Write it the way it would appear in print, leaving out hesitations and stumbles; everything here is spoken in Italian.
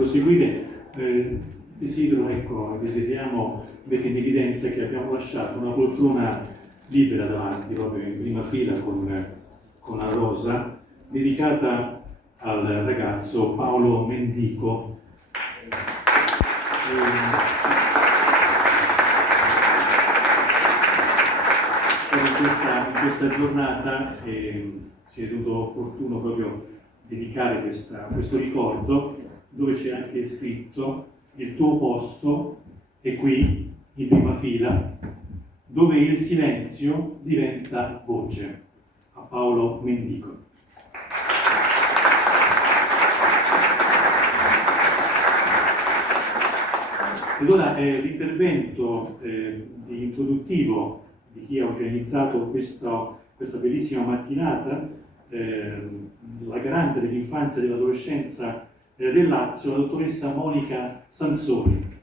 proseguire, desideriamo mettere in evidenza che abbiamo lasciato una poltrona libera davanti, proprio in prima fila con la rosa, dedicata al ragazzo Paolo Mendico. In questa giornata si è ritenuto opportuno proprio dedicare questo ricordo, dove c'è anche scritto: il tuo posto è qui, in prima fila, dove il silenzio diventa voce. A Paolo Mendico. Ed ora l'intervento introduttivo di chi ha organizzato questa bellissima mattinata, la garante dell'infanzia e dell'adolescenza del Lazio, la dottoressa Monica Sansoni.